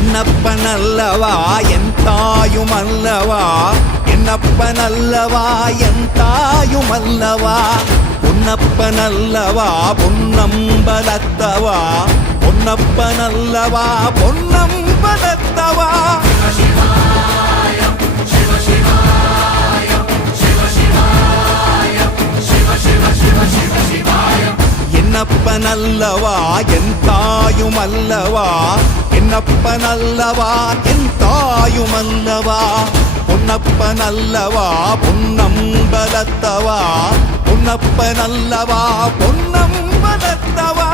என்னப்பனல்லவா என் தாயுமல்லவா, என்னப்பனல்லவா என் தாயுமல்லவா, பொன்னப்பனல்லவா பொன்னம்பலத்தவா, பொன்னப்பனல்லவா பொன்னம்பலத்தவா. என்னப்பனல்லவா என் தாயுமல்லவா, என்னப்பனல்லவா என் தாயுமல்லவா, பொன்னப்பனல்லவா பொன்னம்பலத்தவா, பொன்னப்பனல்லவா பொன்னம்பலத்தவா.